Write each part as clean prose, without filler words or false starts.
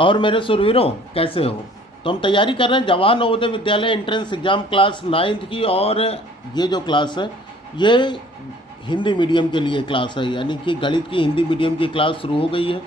और मेरे सुरवीरों, कैसे हो? तो हम तैयारी कर रहे हैं Jawahar Navodaya Vidyalaya entrance exam class 9th की। और ये जो क्लास है ये हिंदी मीडियम के लिए क्लास है, यानी कि गणित की हिंदी मीडियम की क्लास शुरू हो गई है।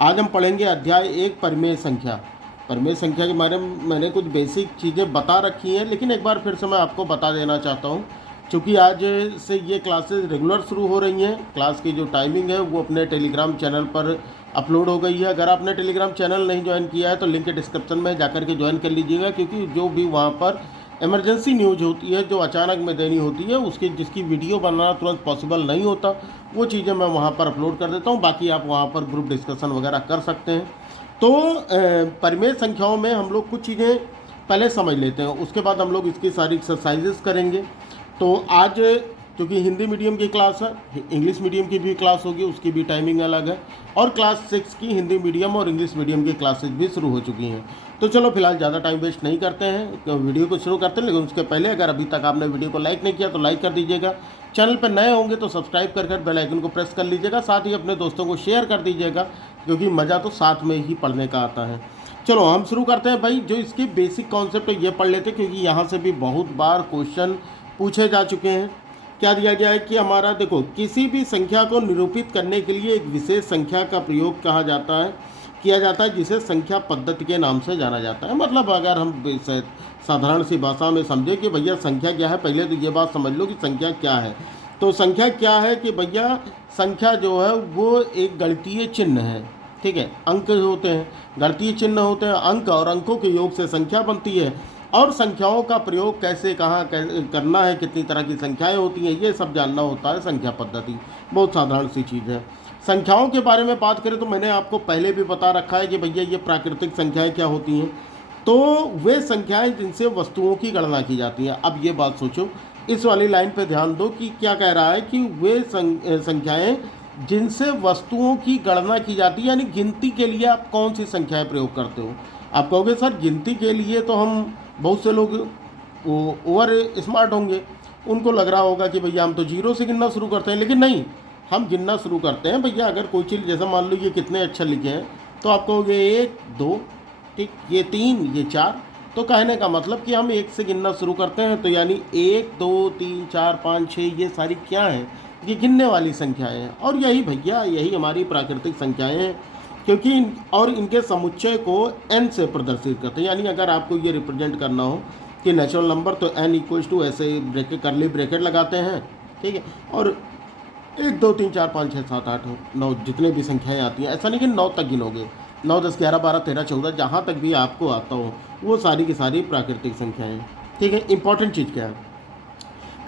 आज हम पढ़ेंगे अध्याय 1 परिमेय संख्या। परिमेय संख्या के बारे में मैंने कुछ बेसिक चीज़ें बता रखी हैं, लेकिन एक बार फिर से मैं आपको बता देना चाहता हूँ। चूँकि आज से ये क्लासेस रेगुलर शुरू हो रही हैं, क्लास की जो टाइमिंग है वो अपने टेलीग्राम चैनल पर अपलोड हो गई है। अगर आपने टेलीग्राम चैनल नहीं ज्वाइन किया है तो लिंक डिस्क्रिप्शन में जाकर के ज्वाइन कर लीजिएगा, क्योंकि जो भी वहाँ पर इमरजेंसी न्यूज होती है जो अचानक में देनी होती है, उसकी जिसकी वीडियो बनाना तुरंत पॉसिबल नहीं होता, वो चीज़ें मैं वहाँ पर अपलोड कर देता हूँ। बाकी आप वहाँ पर ग्रुप डिस्कशन वगैरह कर सकते हैं। तो परिमेय संख्याओं में हम लोग कुछ चीज़ें पहले समझ लेते हैं, उसके बाद हम लोग इसकी सारी एक्सरसाइजेस करेंगे। तो आज क्योंकि हिंदी मीडियम की क्लास है, इंग्लिश मीडियम की भी क्लास होगी, उसकी भी टाइमिंग अलग है। और क्लास 6 की हिंदी मीडियम और इंग्लिश मीडियम की क्लासेज भी शुरू हो चुकी हैं। तो चलो फिलहाल ज़्यादा टाइम वेस्ट नहीं करते हैं, तो वीडियो को शुरू करते हैं। लेकिन उसके पहले अगर अभी तक आपने वीडियो को लाइक नहीं किया तो लाइक कर दीजिएगा। चैनल पर नए होंगे तो सब्सक्राइब कर बेल आइकन को प्रेस कर लीजिएगा। साथ ही अपने दोस्तों को शेयर कर दीजिएगा, क्योंकि मज़ा तो साथ में ही पढ़ने का आता है। चलो हम शुरू करते हैं भाई। जो इसके बेसिक कॉन्सेप्ट है ये पढ़ लेते हैं, क्योंकि यहाँ से भी बहुत बार क्वेश्चन पूछे जा चुके हैं। क्या दिया गया है कि हमारा देखो, किसी भी संख्या को निरूपित करने के लिए एक विशेष संख्या का प्रयोग किया जाता है जिसे संख्या पद्धति के नाम से जाना जाता है। मतलब अगर हम साधारण सी भाषा में समझे कि भैया संख्या क्या है, पहले तो ये बात समझ लो कि संख्या क्या है। तो संख्या क्या है कि भैया संख्या जो है वो एक गणितीय चिन्ह है। ठीक है, अंक होते हैं, गणितीय चिन्ह होते हैं अंक, और अंकों के योग से संख्या बनती है। और संख्याओं का प्रयोग कैसे कहाँ करना है, कितनी तरह की संख्याएं होती हैं, ये सब जानना होता है संख्या पद्धति। बहुत साधारण सी चीज़ है। संख्याओं के बारे में बात करें तो मैंने आपको पहले भी बता रखा है कि भैया ये प्राकृतिक संख्याएं क्या होती हैं। तो वे संख्याएं जिनसे वस्तुओं की गणना की जाती हैं। अब ये बात सोचो, इस वाली लाइन पे ध्यान दो कि क्या कह रहा है कि वे संख्याएं जिनसे वस्तुओं की गणना की जाती है, यानी गिनती के लिए आप कौन सी संख्याएं प्रयोग करते हो। आप कहोगे सर गिनती के लिए तो हम, बहुत से लोग वो ओवर स्मार्ट होंगे, उनको लग रहा होगा कि भैया हम तो जीरो से गिनना शुरू करते हैं। लेकिन नहीं, हम गिनना शुरू करते हैं भैया। अगर कोई चीज़ जैसे मान लो ये कितने अक्षर लिखे हैं, तो आप कहोगे 1 2, ठीक, ये 3, ये 4। तो कहने का मतलब कि हम 1 से गिनना शुरू करते हैं। तो यानी 1 2 3 4 5 6 ये सारी क्या हैं, ये गिनने वाली संख्याएं हैं। और यही भैया यही हमारी प्राकृतिक संख्याएं हैं, क्योंकि और इनके समुच्चय को n से प्रदर्शित करते हैं। यानी अगर आपको ये रिप्रेजेंट करना हो कि नेचुरल नंबर, तो n इक्वल्स टू ऐसे ब्रैकेट करली ब्रैकेट लगाते हैं। ठीक है, और 1 2 3 4 5 6 7 8 9 जितने भी संख्याएं आती हैं, ऐसा नहीं कि 9 तक गिनोगे। 9 10 11 12 13 14 जहाँ तक भी आपको आता हो, वो सारी की सारी प्राकृतिक संख्याएँ। ठीक है, इंपॉर्टेंट चीज़ क्या है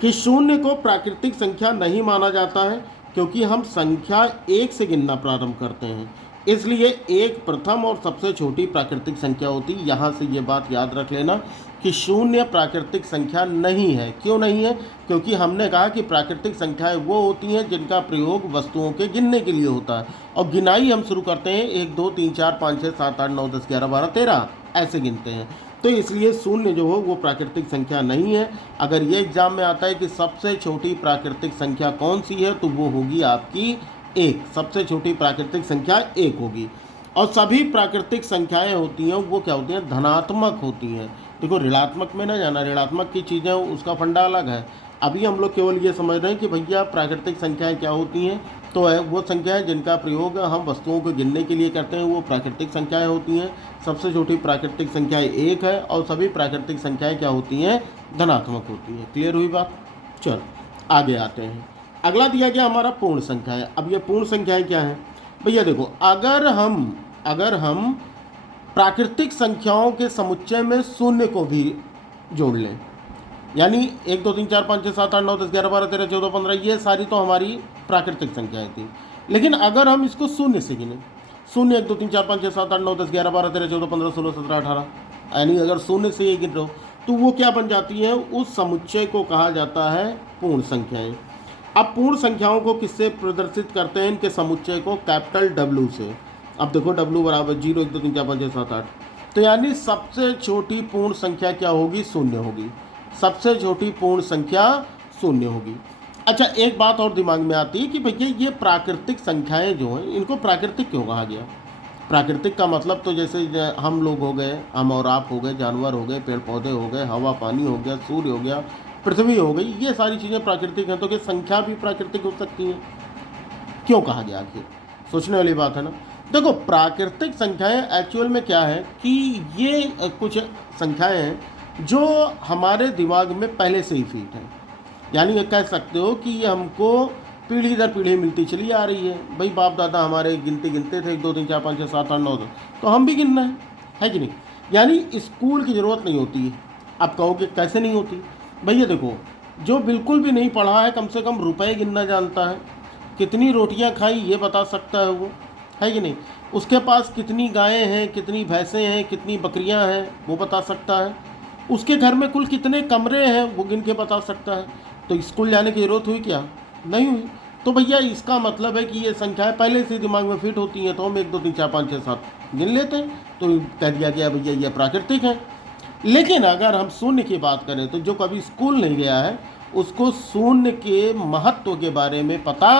कि शून्य को प्राकृतिक संख्या नहीं माना जाता है, क्योंकि हम संख्या 1 से गिनना प्रारंभ करते हैं। इसलिए 1 प्रथम और सबसे छोटी प्राकृतिक संख्या होती है। यहाँ से ये बात याद रख लेना कि शून्य प्राकृतिक संख्या नहीं है। क्यों नहीं है? क्योंकि हमने कहा कि प्राकृतिक संख्याएं वो होती हैं जिनका प्रयोग वस्तुओं के गिनने के लिए होता है, और गिनाई हम शुरू करते हैं 1 2 3 4 5 6 7 8 9 10 11 12 13 ऐसे गिनते हैं। तो इसलिए शून्य जो हो वो प्राकृतिक संख्या नहीं है। अगर ये एग्जाम में आता है कि सबसे छोटी प्राकृतिक संख्या कौन सी है, तो वो होगी आपकी 1। सबसे छोटी प्राकृतिक संख्या 1 होगी। और सभी प्राकृतिक संख्याएं होती हैं वो क्या होती हैं, धनात्मक होती हैं। देखो ऋणात्मक में ना जाना, ऋणात्मक की चीज़ें उसका फंडा अलग है। अभी हम लोग केवल ये समझ रहे हैं कि भैया प्राकृतिक संख्याएं क्या होती हैं। तो है वो संख्याएं जिनका प्रयोग हम वस्तुओं को गिनने के लिए करते हैं, वो प्राकृतिक संख्याएं होती हैं। सबसे छोटी प्राकृतिक संख्या 1 है, और सभी प्राकृतिक संख्याएं क्या होती हैं, धनात्मक होती हैं। क्लियर हुई बात? चलो आगे आते हैं। अगला दिया गया हमारा पूर्ण संख्या है। अब ये पूर्ण संख्याएं क्या हैं भैया? देखो, अगर हम प्राकृतिक संख्याओं के समुच्चय में शून्य को भी जोड़ लें, यानी 1 2 3 4 5 6 7 8 9 10 11 12 13 14 15, ये सारी तो हमारी प्राकृतिक संख्याएं थी। लेकिन अगर हम इसको शून्य से गिने, शून्य 1 2 3 4 5 6 7 8 9 10 11 12 13 14 15 16 17 18, यानी अगर शून्य से ये गिन रहे हो, तो वो क्या बन जाती है, उस समुच्चय को कहा जाता है पूर्ण संख्याएं। अब पूर्ण संख्याओं को किससे प्रदर्शित करते हैं? इनके समुच्चय को कैपिटल W से। अब देखो W बराबर 0 1 2 3 4 5 6 7 8, तो यानी सबसे छोटी पूर्ण संख्या क्या होगी? शून्य होगी। सबसे छोटी पूर्ण संख्या शून्य होगी। अच्छा, एक बात और दिमाग में आती है कि भैया ये प्राकृतिक संख्याएं जो हैं, इनको प्राकृतिक क्यों कहा गया? प्राकृतिक का मतलब तो जैसे हम लोग हो गए, हम और आप हो गए, जानवर हो गए, पेड़ पौधे हो गए, हवा पानी हो गया, सूर्य हो गया, पृथ्वी हो गई, ये सारी चीज़ें प्राकृतिक हैं। तो क्या संख्या भी प्राकृतिक हो सकती है? क्यों कहा गया? आखिर सोचने वाली बात है ना। देखो, प्राकृतिक संख्याएं एक्चुअल में क्या है कि ये कुछ संख्याएं हैं जो हमारे दिमाग में पहले से ही फिट हैं। यानी ये कह सकते हो कि ये हमको पीढ़ी दर पीढ़ी मिलती चली आ रही है। भाई बाप दादा हमारे गिनते गिनते थे 1 2 3 4 5 6 7 8 9 10, तो हम भी गिनना है कि नहीं? यानी स्कूल की ज़रूरत नहीं होती है। आप कहोगे कैसे नहीं होती? भैया देखो, जो बिल्कुल भी नहीं पढ़ा है, कम से कम रुपए गिनना जानता है, कितनी रोटियां खाई ये बता सकता है वो, है कि नहीं? उसके पास कितनी गायें हैं, कितनी भैंसें हैं, कितनी बकरियां हैं, वो बता सकता है। उसके घर में कुल कितने कमरे हैं वो गिन के बता सकता है। तो स्कूल जाने की ज़रूरत हुई क्या? नहीं हुई। तो भैया इसका मतलब है कि ये संख्याएं पहले से दिमाग में फिट होती हैं, तो हम 1 2 3 4 5 6 7 गिन लेते हैं, तो कह दिया गया भैया ये प्राकृतिक है। लेकिन अगर हम शून्य की बात करें तो जो कभी स्कूल नहीं गया है उसको शून्य के महत्व के बारे में पता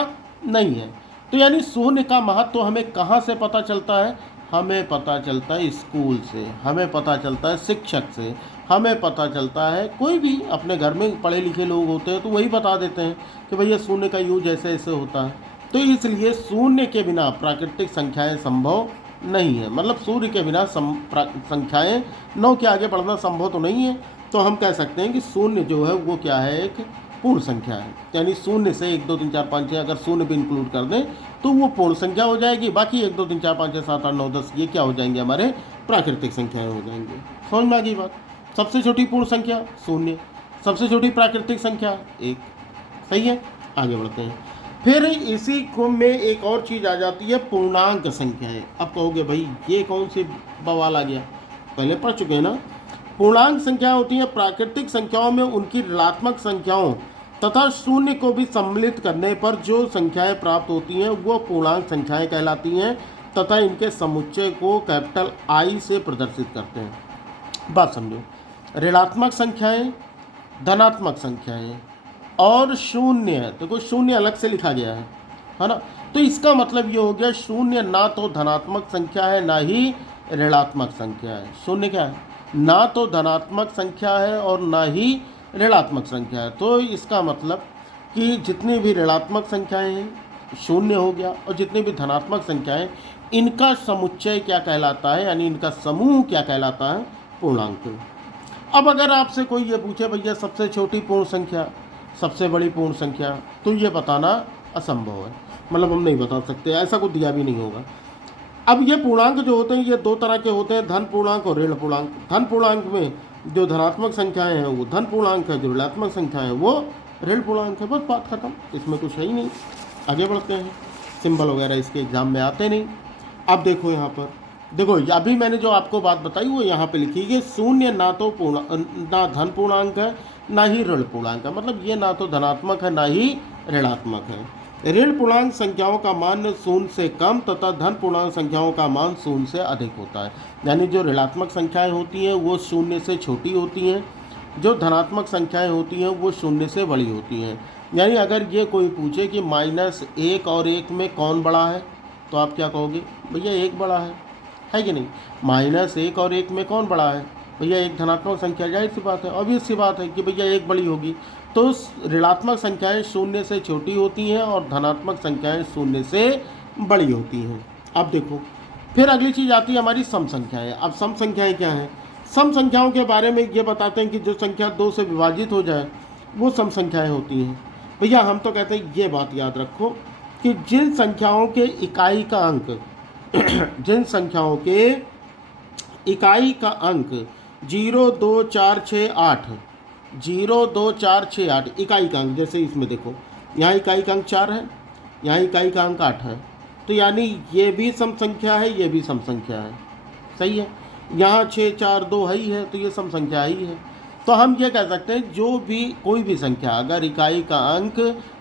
नहीं है। तो यानी शून्य का महत्व हमें कहाँ से पता चलता है? हमें पता चलता है स्कूल से, हमें पता चलता है शिक्षक से, हमें पता चलता है कोई भी अपने घर में पढ़े लिखे लोग होते हैं तो वही बता देते हैं कि भैया शून्य का यूज ऐसे ऐसे होता है। तो इसलिए शून्य के बिना प्राकृतिक संख्याएं संभव नहीं है। मतलब सूर्य के बिना संख्याएं 9 के आगे बढ़ना संभव तो नहीं है। तो हम कह सकते हैं कि शून्य जो है वो क्या है? एक पूर्ण संख्या है। यानी शून्य से 1 2 3 4 5 6 अगर शून्य भी इंक्लूड कर दें तो वो पूर्ण संख्या हो जाएगी। बाकी 1 2 3 4 5 6 7 8 9 10 ये क्या हो जाएंगे? हमारे प्राकृतिक संख्याएं हो जाएंगे। समझ में आ गई बात? सबसे छोटी पूर्ण संख्या शून्य, सबसे छोटी प्राकृतिक संख्या 1। सही है, आगे बढ़ते हैं। फिर इसी क्रम में एक और चीज़ आ जाती है, पूर्णांक संख्याएं। अब कहोगे भाई ये कौन सी बवाल आ गया? पहले पढ़ चुके हैं ना। पूर्णांक संख्याएं होती हैं प्राकृतिक संख्याओं में उनकी ऋणात्मक संख्याओं तथा शून्य को भी सम्मिलित करने पर जो संख्याएं प्राप्त होती हैं वो पूर्णांक संख्याएं कहलाती हैं तथा इनके समुच्चय को कैपिटल आई से प्रदर्शित करते हैं। बात समझो, ऋणात्मक संख्याएं, धनात्मक संख्याएं और शून्य। देखो शून्य अलग से लिखा गया है ना। तो इसका मतलब ये हो गया शून्य ना तो धनात्मक संख्या है ना ही ऋणात्मक संख्या है। शून्य क्या है? ना तो धनात्मक संख्या है और ना ही ऋणात्मक संख्या है। तो इसका मतलब कि जितनी भी ऋणात्मक संख्याएं हैं शून्य हो गया, और जितनी भी धनात्मक संख्याएं इनका समुच्चय क्या कहलाता है? यानी इनका समूह क्या कहलाता है? पूर्णांक। अब अगर आपसे कोई ये पूछे भैया सबसे छोटी पूर्ण संख्या, सबसे बड़ी पूर्ण संख्या, तो ये बताना असंभव है। मतलब हम नहीं बता सकते, ऐसा कुछ दिया भी नहीं होगा। अब ये पूर्णांक जो होते हैं ये 2 तरह के होते हैं, धन पूर्णांक और ऋण पूर्णांक। धन पूर्णांक में जो धनात्मक संख्याएं हैं वो धन पूर्णांक है, जो ऋणात्मक संख्या है वो ऋण पूर्णांक है। बस बात खत्म, इसमें कुछ है ही नहीं। आगे बढ़ते हैं। सिंबल वगैरह इसके एग्जाम में आते नहीं। अब देखो यहाँ पर, देखो अभी मैंने जो आपको बात बताई वो यहाँ पे लिखी है। शून्य ना तो ना धन पूर्णांक है ना ही ऋण पूर्णांक है। मतलब ये ना तो धनात्मक है ना ही ऋणात्मक है। ऋण पूर्णांक संख्याओं का मान शून्य से कम तथा धन पूर्णांक संख्याओं का मान शून्य से अधिक होता है। यानी जो ऋणात्मक संख्याएं होती हैं वो शून्य से छोटी होती हैं, जो धनात्मक संख्याएं होती हैं वो शून्य से बड़ी होती हैं। यानी अगर ये कोई पूछे कि -1 और 1 में कौन बड़ा है, तो आप क्या कहोगे? भैया 1 बड़ा है कि नहीं? -1 और 1 में कौन बड़ा है? भैया एक धनात्मक संख्या, जाहिर सी बात है, ऑब्वियस सी बात है कि भैया 1 बड़ी होगी। तो ऋणात्मक संख्याएं शून्य से छोटी होती हैं और धनात्मक संख्याएं शून्य से बड़ी होती हैं। अब देखो फिर अगली चीज़ आती है हमारी सम संख्याएं। अब सम संख्याएं क्या हैं? सम संख्याओं के बारे में ये बताते हैं कि जो संख्या 2 से विभाजित हो जाए वो सम संख्याएं होती हैं। भैया हम तो कहते हैं ये बात याद रखो कि जिन संख्याओं के इकाई का अंक जिन संख्याओं के इकाई का अंक 0 2 4 6 8 0 2 4 6 8 इकाई का अंक, जैसे इसमें देखो यहाँ इकाई का अंक 4 है, यहाँ इकाई का अंक 8 है, तो यानी ये भी सम संख्या है, ये भी सम संख्या है। सही है। यहाँ 6 4 2 है ही है, तो ये सम संख्या ही है। तो हम ये कह सकते हैं जो भी कोई भी संख्या अगर इकाई का अंक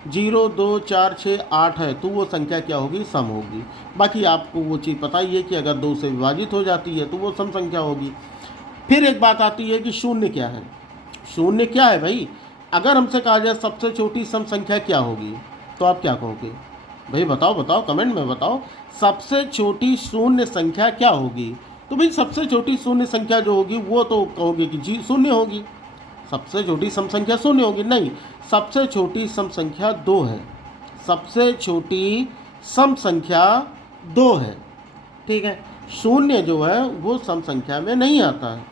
0 2 4 6 8 है तो वो संख्या क्या होगी? सम होगी। बाकी आपको वो चीज़ पता ही है कि अगर 2 से विभाजित हो जाती है तो वो सम संख्या होगी। फिर एक बात आती है कि शून्य क्या है? शून्य क्या है भाई? अगर हमसे कहा जाए सबसे छोटी सम संख्या क्या होगी, तो आप क्या कहोगे? भाई बताओ बताओ, कमेंट में बताओ, सबसे छोटी शून्य संख्या क्या होगी। तो भाई सबसे छोटी शून्य संख्या जो होगी वो तो कहोगे कि जी शून्य होगी, सबसे छोटी सम संख्या शून्य होगी। नहीं, सबसे छोटी सम संख्या 2 है, सबसे छोटी सम संख्या 2 है। ठीक है, शून्य जो है वो सम संख्या में नहीं आता है।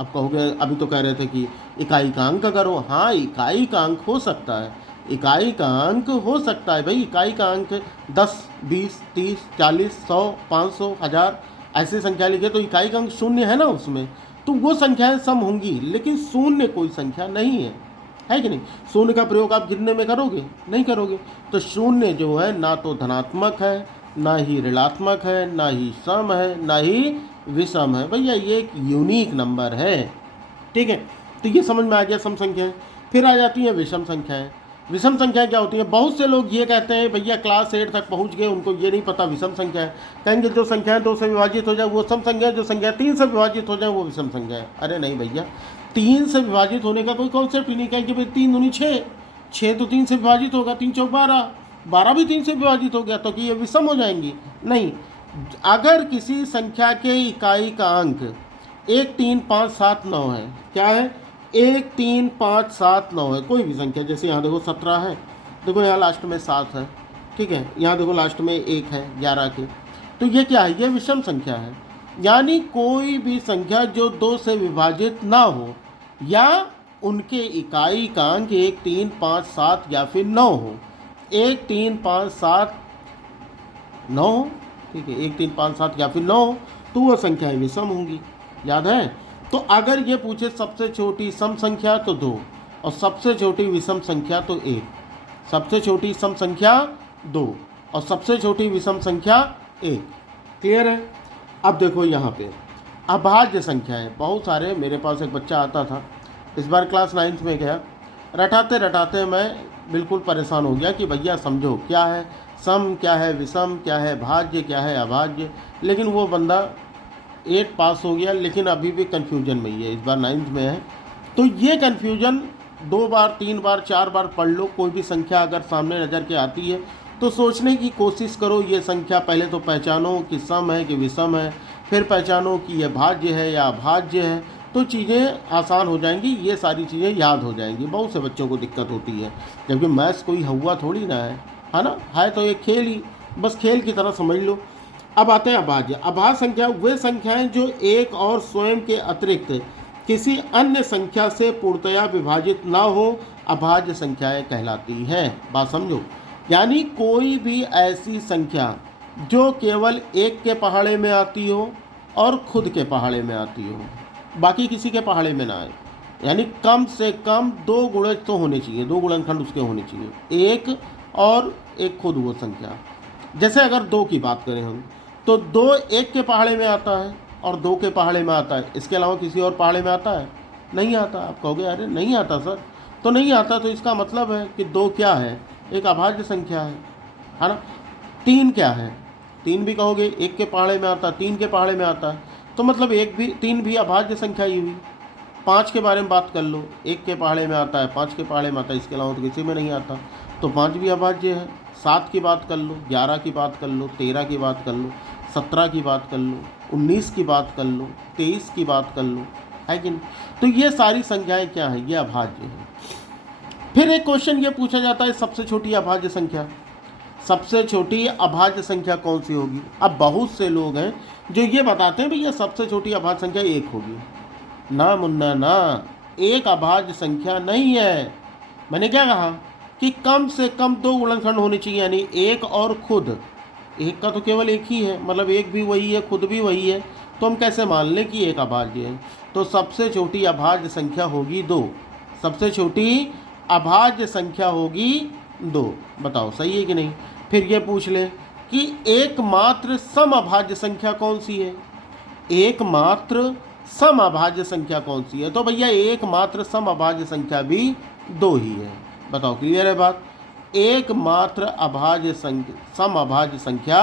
अब कहोगे, अभी तो कह रहे थे कि इकाई का अंक करो। हाँ, इकाई का अंक हो सकता है, इकाई का अंक हो सकता है भाई। इकाई का अंक 10, 20, 30, 40, 100, 500, 1000 ऐसी संख्या लिखे तो इकाई का अंक शून्य है ना उसमें, तो वो संख्याएं सम होंगी। लेकिन शून्य कोई संख्या नहीं है कि नहीं। शून्य का प्रयोग आप गिनने में करोगे, नहीं करोगे। तो शून्य जो है ना तो धनात्मक है, ना ही ऋणात्मक है, ना ही सम है, ना ही विषम है। भैया ये एक यूनिक नंबर है। ठीक है, तो ये समझ में आ गया सम संख्याएं। फिर आ जाती हैं विषम संख्याएं। विषम संख्याएं क्या होती हैं? बहुत से लोग ये कहते हैं भैया क्लास 8 तक पहुंच गए, उनको ये नहीं पता विषम संख्या है। कहेंगे जो संख्याएं 2 से विभाजित हो जाए वो सम संख्या है, जो संख्या 3 से विभाजित हो जाए वो विषम संख्या है। अरे नहीं भैया, 3 से विभाजित होने का कोई कॉन्सेप्ट ही नहीं। कहेंगे भाई 3 दूनी 6, 6 तो 3 से विभाजित होगा, 3 चौक 12, 12 भी 3 से विभाजित हो गया, तो कि ये विषम हो जाएंगी? नहीं, अगर किसी संख्या के इकाई का अंक 1, 3, 5, 7, 9 है, क्या है? 1, 3, 5, 7, 9 है, कोई भी संख्या। जैसे यहाँ देखो 17 है, देखो यहाँ लास्ट में 7 है, ठीक है, यहाँ देखो लास्ट में 1 है 11 के, तो ये क्या है? ये विषम संख्या है। यानी कोई भी संख्या जो 2 से विभाजित ना हो या उनके इकाई का अंक 1, 3, 5, 7 या फिर 9 हो। 1, 3, 5, 7, 9 हो, ठीक है, 1, 3, 5, 7 या फिर 9 हो, तो वह संख्याएं विषम होंगी। याद है? तो अगर ये पूछे सबसे छोटी सम संख्या तो 2 और सबसे छोटी विषम संख्या तो 1। सबसे छोटी सम संख्या 2 और सबसे छोटी विषम संख्या 1। क्लियर है? अब देखो यहाँ पे अभाज्य संख्याएं बहुत सारे। मेरे पास एक बच्चा आता था, इस बार क्लास 9th में गया, रटाते रटाते मैं बिल्कुल परेशान हो गया कि भैया समझो क्या है सम, क्या है विषम, क्या है भाज्य, क्या है अभाज्य। लेकिन वो बंदा 8 पास हो गया, लेकिन अभी भी कन्फ्यूजन में ही है, इस बार 9th में है। तो ये कन्फ्यूजन 2 बार 3 बार 4 बार पढ़ लो। कोई भी संख्या अगर सामने नज़र के आती है तो सोचने की कोशिश करो। ये संख्या पहले तो पहचानो कि सम है कि विषम है, फिर पहचानो कि यह भाज्य है या अभाज्य है, तो चीज़ें आसान हो जाएंगी, ये सारी चीज़ें याद हो जाएंगी। बहुत से बच्चों को दिक्कत होती है, जबकि मैथ्स कोई हुआ थोड़ी ना है ना, है तो एक खेल ही, बस खेल की तरह समझ लो। अब आते हैं अभाज्य। अभाज्य संख्या वे संख्याएं जो एक और स्वयं के अतिरिक्त किसी अन्य संख्या से पूर्णतया विभाजित ना हो, अभाज्य संख्याएं कहलाती हैं। बात समझो, यानी कोई भी ऐसी संख्या जो केवल एक के पहाड़े में आती हो और खुद के पहाड़े में आती हो, बाकी किसी के पहाड़े में ना आए। यानी कम से कम 2 गुणज तो होने चाहिए, 2 गुणनखंड उसके होने चाहिए, एक और एक खुद वो संख्या। जैसे अगर 2 की बात करें हम, तो 2 एक के पहाड़े में आता है और 2 के पहाड़े में आता है, इसके अलावा किसी और पहाड़े में आता है? नहीं आता। आप कहोगे अरे नहीं आता सर, तो नहीं आता, तो इसका मतलब है कि 2 क्या है? एक अभाज्य संख्या है ना। 3 क्या है? 3 भी कहोगे एक के पहाड़े में आता, 3 के पहाड़े में आता है, तो मतलब 3 भी अभाज्य संख्या ही हुई। 5 के बारे में बात कर लो, 1 के पहाड़े में आता है, 5 के पहाड़े में आता है, इसके अलावा तो किसी में नहीं आता, तो 5 भी अभाज्य है। 7 की बात कर लो, 11 की बात कर लो, 13 की बात कर लो, 17 की बात कर लो, 19 की बात कर लो, 23 की बात कर लो, है कि नहीं? तो ये सारी संख्याएं क्या है? ये अभाज्य है। फिर एक क्वेश्चन ये पूछा जाता है, सबसे छोटी अभाज्य संख्या, सबसे छोटी अभाज्य संख्या कौन सी होगी? अब बहुत से लोग हैं जो ये बताते हैं भैया सबसे छोटी अभाज्य संख्या 1 होगी। ना मुन्ना ना, 1 अभाज्य संख्या नहीं है। मैंने क्या कहा कि कम से कम 2 गुणनखंड होने चाहिए, यानी 1 और खुद। 1 का तो केवल 1 ही है, मतलब 1 भी वही है, खुद भी वही है, तो हम कैसे मान लें कि 1 अभाज्य है? तो सबसे छोटी अभाज्य संख्या होगी 2। सबसे छोटी अभाज्य संख्या होगी 2। बताओ सही है कि नहीं? फिर ये पूछ ले कि एकमात्र समअभाज्य संख्या कौन सी है? एकमात्र समअभाज्य संख्या कौन सी है? तो भैया एकमात्र समअभाज्य संख्या भी 2 ही है। बताओ क्लियर है बात? एकमात्र अभाज्य समअभाज्य संख्या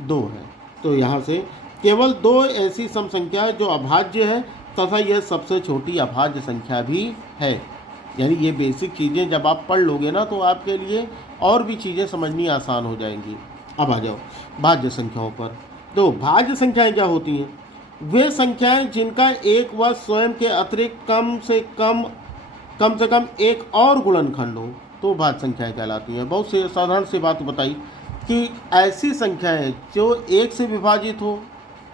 2 है। तो यहाँ से केवल 2 ऐसी सम संख्या जो अभाज्य है तथा यह सबसे छोटी अभाज्य संख्या भी है। यानी ये बेसिक चीज़ें जब आप पढ़ लोगे ना तो आपके लिए और भी चीज़ें समझनी आसान हो जाएंगी। अब आ जाओ भाज्य संख्याओं पर। तो भाज्य संख्याएं क्या होती हैं? वे संख्याएं जिनका एक व स्वयं के अतिरिक्त कम से कम एक और गुणनखंड हो तो भाज्य संख्याएं कहलाती हैं। बहुत से साधारण सी बात बताई कि ऐसी संख्याएं जो एक से विभाजित हो,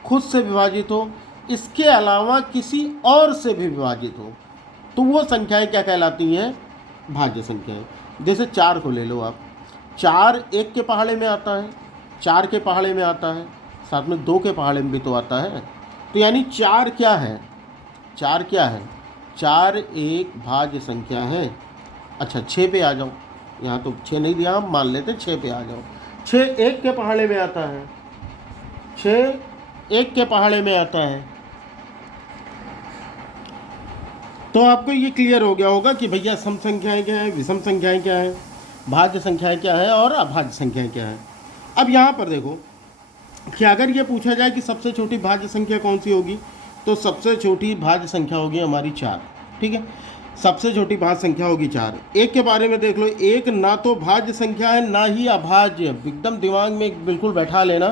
खुद से विभाजित हो, इसके अलावा किसी और से भी विभाजित हो, तो वो संख्याएं क्या कहलाती हैं? भाज्य संख्याएं। जैसे 4 को ले लो आप। 4 1 के पहाड़े में आता है, 4 के पहाड़े में आता है, साथ में 2 के पहाड़े में भी तो आता है। तो यानी 4 क्या है? 4 क्या है? 4 एक भाज्य संख्या है। अच्छा 6 पे आ जाओ। यहाँ तो 6 नहीं दिया, हम मान लेते 6 पे आ जाओ। 6 1 के पहाड़े में आता है, 6 1 के पहाड़े में आता है। तो आपको ये क्लियर हो गया होगा कि भैया सम संख्याएं क्या है, विषम संख्याएं क्या है, भाज्य संख्याएं क्या है और अभाज्य संख्याएं क्या है। अब यहाँ पर देखो कि अगर ये पूछा जाए कि सबसे छोटी भाज्य संख्या कौन सी होगी, तो सबसे छोटी भाज्य संख्या होगी हमारी 4। ठीक है, सबसे छोटी भाज्य संख्या होगी 4। 1 के बारे में देख लो। 1 ना तो भाज्य संख्या है ना ही अभाज्य। एकदम दिमाग में बिल्कुल बैठा लेना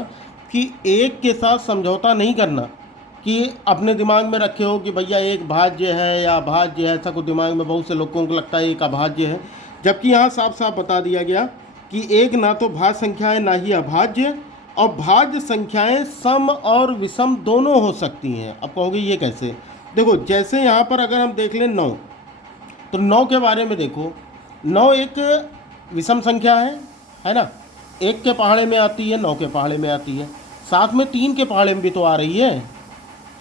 कि 1 के साथ समझौता नहीं करना कि अपने दिमाग में रखे हो कि भैया एक भाज्य है या अभाज्य है। ऐसा को दिमाग में बहुत से लोगों को लगता है एक अभाज्य है, जबकि यहाँ साफ साफ बता दिया गया कि 1 ना तो भाज्य संख्या है ना ही अभाज्य, और भाज्य संख्याएं सम और विषम दोनों हो सकती हैं। अब कहोगे ये कैसे? देखो जैसे यहाँ पर अगर हम देख लें 9, तो 9 के बारे में देखो। 9 एक विषम संख्या है ना। 1 के पहाड़े में आती है, 9 के पहाड़े में आती है, साथ में 3 के पहाड़े में भी तो आ रही है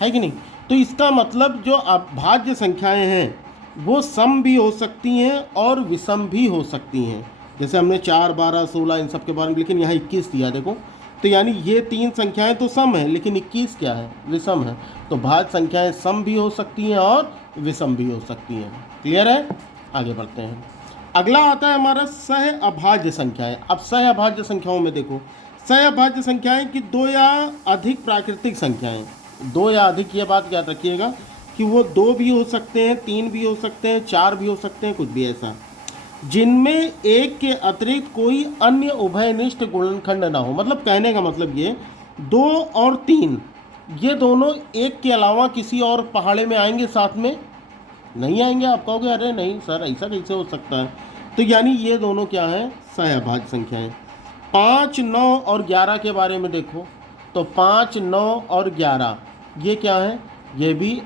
कि नहीं। तो इसका मतलब जो अभाज्य संख्याएं हैं वो सम भी हो सकती हैं और विषम भी हो सकती हैं। जैसे हमने 4, 12, 16 इन सब के बारे में, लेकिन यहाँ 21 दिया देखो। तो यानी ये 3 संख्याएं तो सम है, लेकिन 21 क्या है? विषम है। तो भाज्य संख्याएं सम भी हो सकती हैं और विषम भी हो सकती हैं। क्लियर है? आगे बढ़ते हैं। अगला आता है हमारा सह अभाज्य संख्याएं। अब सह अभाज्य संख्याओं में देखो, सह अभाज्य संख्याएं कि 2 या अधिक प्राकृतिक संख्याएं। 2 या अधिक, ये बात याद रखिएगा कि वो 2 भी हो सकते हैं, 3 भी हो सकते हैं, 4 भी हो सकते हैं, कुछ भी ऐसा, जिनमें 1 के अतिरिक्त कोई अन्य उभयनिष्ठ गुणनखंड ना हो। मतलब कहने का मतलब ये 2 और 3 ये दोनों 1 के अलावा किसी और पहाड़े में आएंगे, साथ में नहीं आएंगे। आप कहोगे अरे नहीं सर ऐसा कैसे हो सकता है? तो यानी ये दोनों क्या है? सहअभाज्य संख्याएं। 5, 9 और 11 के बारे में देखो। तो 5, 9 और 11 ये क्या है? ये भी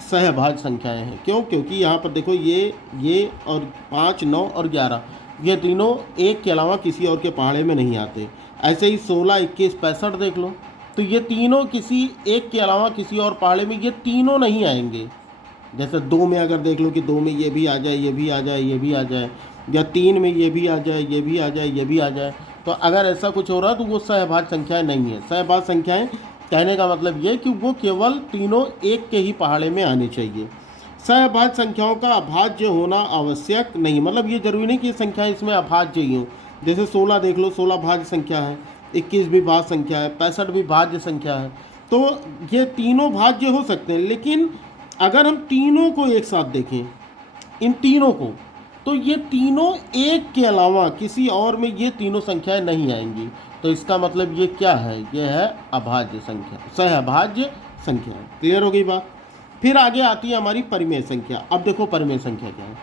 सहअभाज्य संख्याएं हैं। क्यों? क्योंकि यहाँ पर देखो ये और 5, 9 और 11 ये तीनों 1 के अलावा किसी और के पहाड़े में नहीं आते। ऐसे ही 16, 21, 65 देख लो। तो ये तीनों किसी 1 के अलावा किसी और पहाड़े में ये तीनों नहीं आएंगे। जैसे 2 में अगर देख लो कि 2 में ये भी आ जाए, ये भी आ जाए, ये भी आ जाए, या 3 में ये भी आ जाए, ये भी आ जाए, ये भी आ जाए। तो अगर ऐसा कुछ हो रहा है तो वो सहअभाज्य संख्याएं नहीं है। सहअभाज्य संख्याएं कहने का मतलब ये कि वो केवल तीनों 1 के ही पहाड़े में आने चाहिए। सहअभाज्य संख्याओं का अभाज्य होना आवश्यक नहीं। मतलब ये जरूरी नहीं कि संख्याएं इसमें अभाज्य ही हों। जैसे 16 देख लो, 16 भाज्य संख्या है, 21 भी भाज्य संख्या है, 65 भी भाज्य संख्या है। तो ये तीनों भाज्य हो सकते हैं, लेकिन अगर हम तीनों को एक साथ देखें, इन तीनों को, तो ये तीनों 1 के अलावा किसी और में ये तीनों संख्याएं नहीं आएंगी। तो इसका मतलब ये क्या है? ये है अभाज्य संख्या, सहअभाज्य संख्या। क्लियर हो गई बात? फिर आगे आती है हमारी परिमेय संख्या। अब देखो परिमेय संख्या क्या है।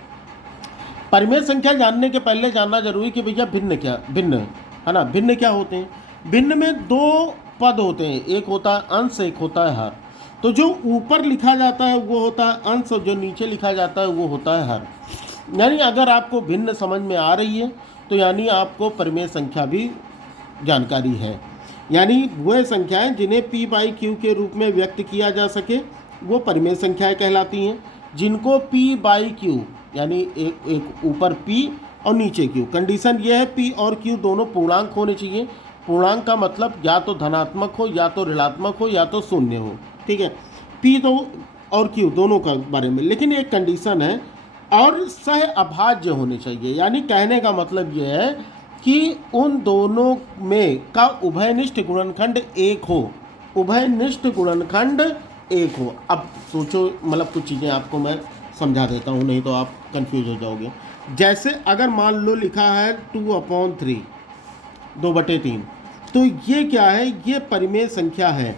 परिमेय संख्या जानने के पहले जानना जरूरी कि भैया भिन्न है ना। भिन्न क्या होते हैं? भिन्न में 2 पद होते हैं, एक होता है अंश, एक होता है हर। तो जो ऊपर लिखा जाता है वो होता है अंश और जो नीचे लिखा जाता है वो होता है हर। यानी अगर आपको भिन्न समझ में आ रही है तो यानी आपको परिमेय संख्या भी जानकारी है। यानी वह संख्याएं जिन्हें p/q के रूप में व्यक्त किया जा सके वो परिमेय संख्याएं कहलाती हैं। जिनको p/q यानी एक ऊपर p और नीचे q, कंडीशन ये है p और q दोनों पूर्णांक होने चाहिए। पूर्णांक का मतलब या तो धनात्मक हो, या तो ऋणात्मक हो, या तो शून्य हो। ठीक है, p तो और q दोनों का बारे में, लेकिन एक कंडीशन है, और सहअभाज्य होने चाहिए। यानी कहने का मतलब ये है कि उन दोनों में का उभयनिष्ठ गुणनखंड 1 हो। उभयनिष्ठ गुणनखंड 1 हो। अब सोचो, मतलब कुछ चीज़ें आपको मैं समझा देता हूँ, नहीं तो आप कंफ्यूज हो जाओगे। जैसे अगर मान लो लिखा है 2/3, 2/3, तो ये क्या है, ये परिमेय संख्या है,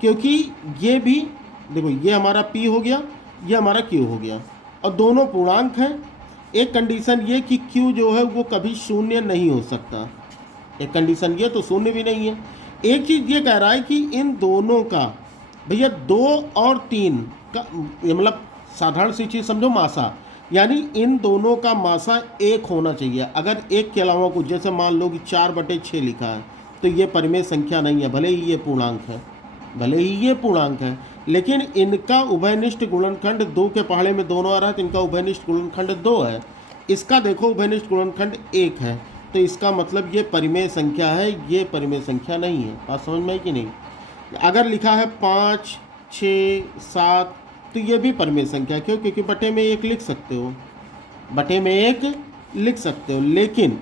क्योंकि ये भी देखो ये हमारा p हो गया, ये हमारा q हो गया, और दोनों पूर्णांक हैं। एक कंडीशन ये कि q जो है वो कभी शून्य नहीं हो सकता, एक कंडीशन ये, तो शून्य भी नहीं है। एक चीज़ ये कह रहा है कि इन दोनों का भैया 2 और 3 का ये मतलब साधारण सी चीज़ समझो, मासा, यानी इन दोनों का मासा 1 होना चाहिए। अगर 1 के अलावा कुछ, जैसे मान लो कि 4/6 लिखा है, तो ये परिमेय संख्या नहीं है, भले ही ये पूर्णांक है, भले ही ये पूर्णांक है, लेकिन इनका उभयनिष्ठ गुणनखंड 2 के पहाड़े में दोनों आ रहा है, तो इनका उभयनिष्ठ गुणनखंड 2 है। इसका देखो उभयनिष्ठ गुणनखंड 1 है, तो इसका मतलब ये परिमेय संख्या है, ये परिमेय संख्या नहीं है। बात समझ में आई कि नहीं? अगर लिखा है 5, 6, 7, तो ये भी परिमेय संख्या, क्यों? क्योंकि बटे में 1 लिख सकते हो, बटे में 1 लिख सकते हो। लेकिन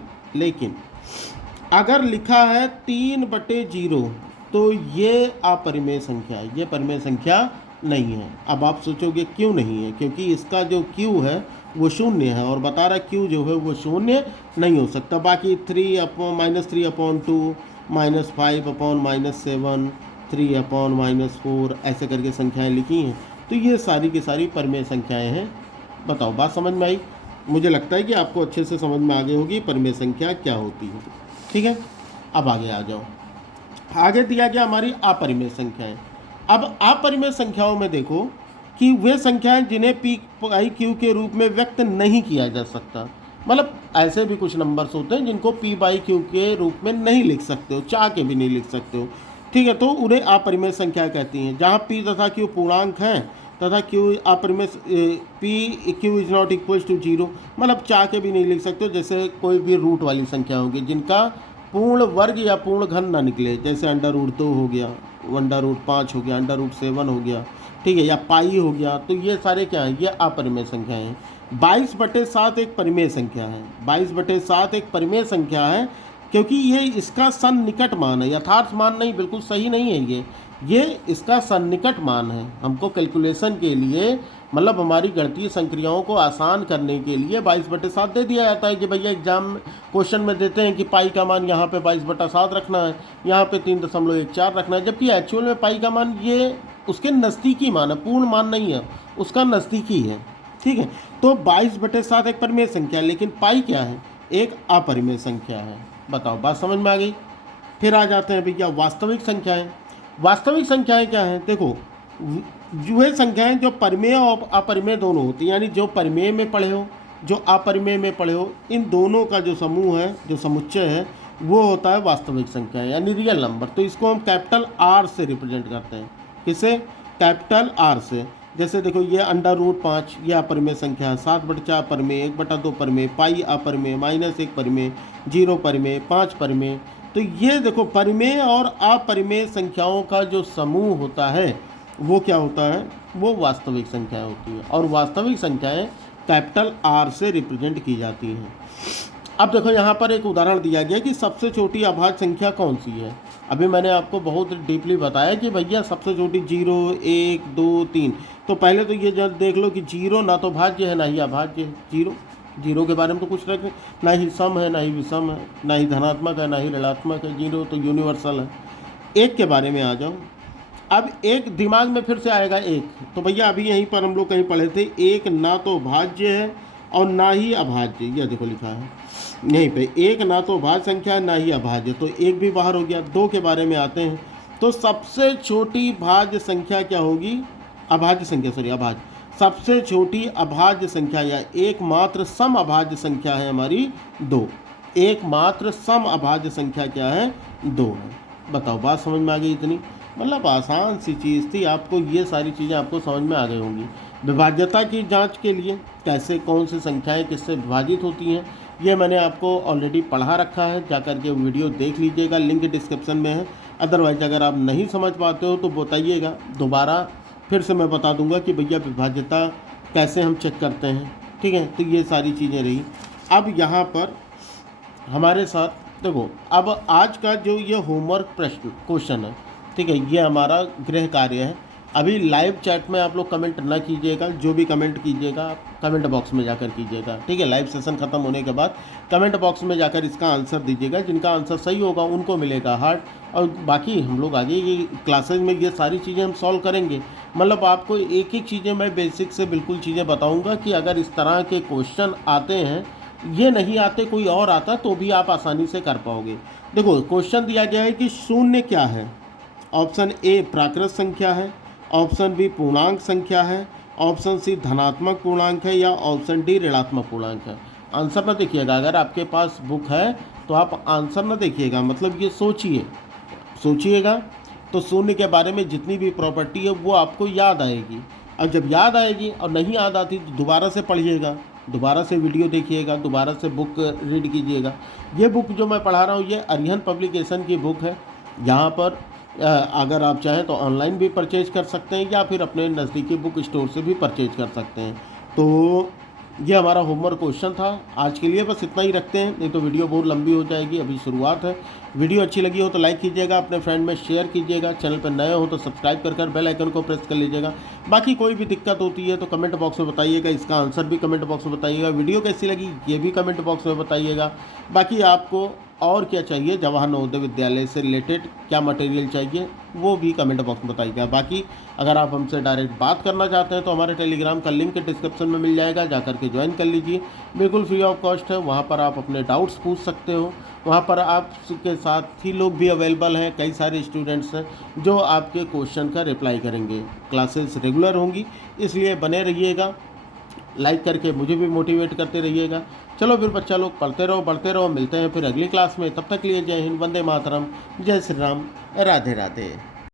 अगर लिखा है 3/0, तो ये अपरिमेय संख्या है, ये परिमेय संख्या नहीं है। अब आप सोचोगे क्यों नहीं है? क्योंकि इसका जो q है वो शून्य है, और बता रहा q जो है वो शून्य नहीं हो सकता। बाकी 3/-3/2, -5/-7, 3/-4 ऐसे करके संख्याएं लिखी हैं, तो ये सारी की सारी परिमेय संख्याएं हैं। बताओ, बात समझ में आई? मुझे लगता है कि आपको अच्छे से समझ में आ गई होगी परिमेय संख्या क्या होती है। ठीक है, अब आगे आ जाओ। आगे दिया गया हमारी अपरिमेय संख्याएं। अब अपरिमेय संख्याओं में देखो कि वे संख्याएं जिन्हें p बाई q के रूप में व्यक्त नहीं किया जा सकता, मतलब ऐसे भी कुछ नंबर्स होते हैं जिनको p बाई q के रूप में नहीं लिख सकते हो, चाह के भी नहीं लिख सकते हो। ठीक है, तो उन्हें अपरिमेय संख्या कहती हैं। जहाँ p तथा q पूर्णांक हैं तथा q अपरिमेय, p q is not equals to 0, मतलब चाह के भी नहीं लिख सकते हो। जैसे कोई भी रूट वाली संख्या होगी जिनका पूर्ण वर्ग या पूर्ण घन ना निकले, जैसे √2 हो गया, √5 हो गया, √7 हो गया, ठीक है, या पाई हो गया, तो ये सारे क्या हैं? ये अपरिमेय संख्या हैं। 22/7 एक परिमेय संख्या है, 22/7 एक परिमेय संख्या है, क्योंकि ये इसका सन्निकट मान है, यथार्थ मान नहीं, बिल्कुल सही नहीं है ये इसका सन्निकट मान है। हमको कैलकुलेशन के लिए, मतलब हमारी गणितीय संक्रियाओं को आसान करने के लिए 22/7 दे दिया जाता है कि भैया एग्जाम क्वेश्चन में देते हैं कि पाई का मान यहाँ पे 22/7 रखना है, यहाँ पे 3.14 रखना है, जबकि एक्चुअल में पाई का मान ये उसके नज़दीकी मान है, पूर्ण मान नहीं है, उसका नज़दीकी है। ठीक है, तो 22/7 एक परिमेय संख्या है, लेकिन पाई क्या है? एक अपरिमेय संख्या है। बताओ, बात समझ में आ गई? फिर आ जाते हैं भैया वास्तविक संख्याएं। वास्तविक संख्याएं क्या हैं? देखो, वह संख्याएं जो परिमेय और अपरिमेय दोनों होती हैं, यानी जो परिमेय में पढ़े हो, जो अपरिमेय में पढ़े हो, इन दोनों का जो समूह है, जो समुच्चय है, वो होता है वास्तविक संख्या, यानी रियल नंबर। तो इसको हम कैपिटल R से रिप्रेजेंट करते हैं। किसे? कैपिटल R से। जैसे देखो, ये √5 ये अपरिमेय संख्या है, 7/4 अपरिमेय, 1/2 परिमेय, पाई अपरिमेय, -1 परिमेय, 0 परिमेय, 5 परिमेय। तो ये देखो, परिमेय और अपरिमेय संख्याओं का जो समूह होता है वो क्या होता है? वो वास्तविक संख्याएं होती है, और वास्तविक संख्याएं कैपिटल R से रिप्रेजेंट की जाती हैं। अब देखो, यहाँ पर एक उदाहरण दिया गया कि सबसे छोटी अभाज्य संख्या कौन सी है। अभी मैंने आपको बहुत डीपली बताया कि भैया सबसे छोटी 0, 1, 2, 3। तो पहले तो ये जब देख लो कि 0 ना तो भाज्य है ना ही अभाज्य है। 0 के बारे में तो कुछ रखें, ना ही सम है ना ही विषम है, ना ही धनात्मक है ना ही ऋणात्मक है। 0 तो यूनिवर्सल है। 1 के बारे में आ जाओ। अब 1 दिमाग में फिर से आएगा 1, तो भैया अभी यहीं पर हम लोग कहीं पढ़े थे, 1 ना तो भाज्य है और ना ही अभाज्य। यह देखो लिखा है यहीं पे, 1 ना तो भाज्य संख्या है ना ही अभाज्य, तो 1 भी बाहर हो गया। 2 के बारे में आते हैं, तो सबसे छोटी भाज्य संख्या क्या होगी? अभाज्य संख्या, सॉरी अभाज्य। सबसे छोटी अभाज्य संख्या या एकमात्र सम अभाज्य संख्या है हमारी 2। एकमात्र सम अभाज्य संख्या क्या है? 2 है। बताओ, बात समझ में आ गई इतनी? मतलब आसान सी चीज़ थी, आपको ये सारी चीज़ें आपको समझ में आ गई होंगी। विभाज्यता की जांच के लिए कैसे, कौन सी संख्याएं किससे विभाजित होती हैं, ये मैंने आपको ऑलरेडी पढ़ा रखा है, जा कर के वीडियो देख लीजिएगा, लिंक डिस्क्रिप्शन में है। अदरवाइज अगर आप नहीं समझ पाते हो तो बताइएगा, दोबारा फिर से मैं बता दूंगा कि भैया विभाज्यता कैसे हम चेक करते हैं। ठीक है, तो ये सारी चीज़ें रही। अब यहाँ पर हमारे साथ देखो, अब आज का जो ये होमवर्क प्रश्न क्वेश्चन है, ठीक है, ये हमारा गृह कार्य है। अभी लाइव चैट में आप लोग कमेंट ना कीजिएगा, जो भी कमेंट कीजिएगा कमेंट बॉक्स में जाकर कीजिएगा, ठीक है। लाइव सेशन ख़त्म होने के बाद कमेंट बॉक्स में जाकर इसका आंसर दीजिएगा, जिनका आंसर सही होगा उनको मिलेगा हार्ट। और बाकी हम लोग आगे ये क्लासेज में ये सारी चीज़ें हम सॉल्व करेंगे। मतलब आपको एक एक चीज़ें मैं बेसिक से बिल्कुल चीज़ें बताऊँगा कि अगर इस तरह के क्वेश्चन आते हैं, ये नहीं आते कोई और आता तो भी आप आसानी से कर पाओगे। देखो क्वेश्चन दिया गया है कि शून्य क्या है। ऑप्शन ए प्राकृत संख्या है, ऑप्शन बी पूर्णांक संख्या है, ऑप्शन सी धनात्मक पूर्णांक है, या ऑप्शन डी ऋणात्मक पूर्णांक है। आंसर ना देखिएगा, अगर आपके पास बुक है तो आप आंसर ना देखिएगा, मतलब ये सोचिएगा तो शून्य के बारे में जितनी भी प्रॉपर्टी है वो आपको याद आएगी। और जब याद आएगी और नहीं याद आती तो दोबारा से पढ़िएगा, दोबारा से वीडियो देखिएगा, दोबारा से बुक रीड कीजिएगा। ये बुक जो मैं पढ़ा रहा हूँ ये अरिहंत पब्लिकेशन की बुक है। यहाँ पर अगर आप चाहें तो ऑनलाइन भी परचेज कर सकते हैं या फिर अपने नज़दीकी बुक स्टोर से भी परचेज कर सकते हैं। तो ये हमारा होमवर्क क्वेश्चन था। आज के लिए बस इतना ही रखते हैं, नहीं तो वीडियो बहुत लंबी हो जाएगी, अभी शुरुआत है। वीडियो अच्छी लगी हो तो लाइक कीजिएगा, अपने फ्रेंड में शेयर कीजिएगा, चैनल पर नए हो तो सब्सक्राइब कर बेल आइकन को प्रेस कर लीजिएगा। बाकी कोई भी दिक्कत होती है तो कमेंट बॉक्स में बताइएगा, इसका आंसर भी कमेंट बॉक्स में बताइएगा, वीडियो कैसी लगी ये भी कमेंट बॉक्स में बताइएगा। बाकी आपको और क्या चाहिए, जवाहर नवोदय विद्यालय से रिलेटेड क्या मटेरियल चाहिए वो भी कमेंट बॉक्स में बताइएगा। बाकी अगर आप हमसे डायरेक्ट बात करना चाहते हैं तो हमारे टेलीग्राम का लिंक डिस्क्रिप्शन में मिल जाएगा, जाकर के ज्वाइन कर लीजिए, बिल्कुल फ्री ऑफ कॉस्ट है। वहाँ पर आप अपने डाउट्स पूछ सकते हो, वहाँ पर आपके साथ ही लोग भी अवेलेबल हैं, कई सारे स्टूडेंट्स हैं जो आपके क्वेश्चन का रिप्लाई करेंगे। क्लासेस रेगुलर होंगी, इसलिए बने रहिएगा, लाइक करके मुझे भी मोटिवेट करते रहिएगा। चलो फिर बच्चा लोग पढ़ते रहो बढ़ते रहो, मिलते हैं फिर अगली क्लास में। तब तक लिए जय हिंद, वंदे मातरम, जय श्री राम, राधे राधे।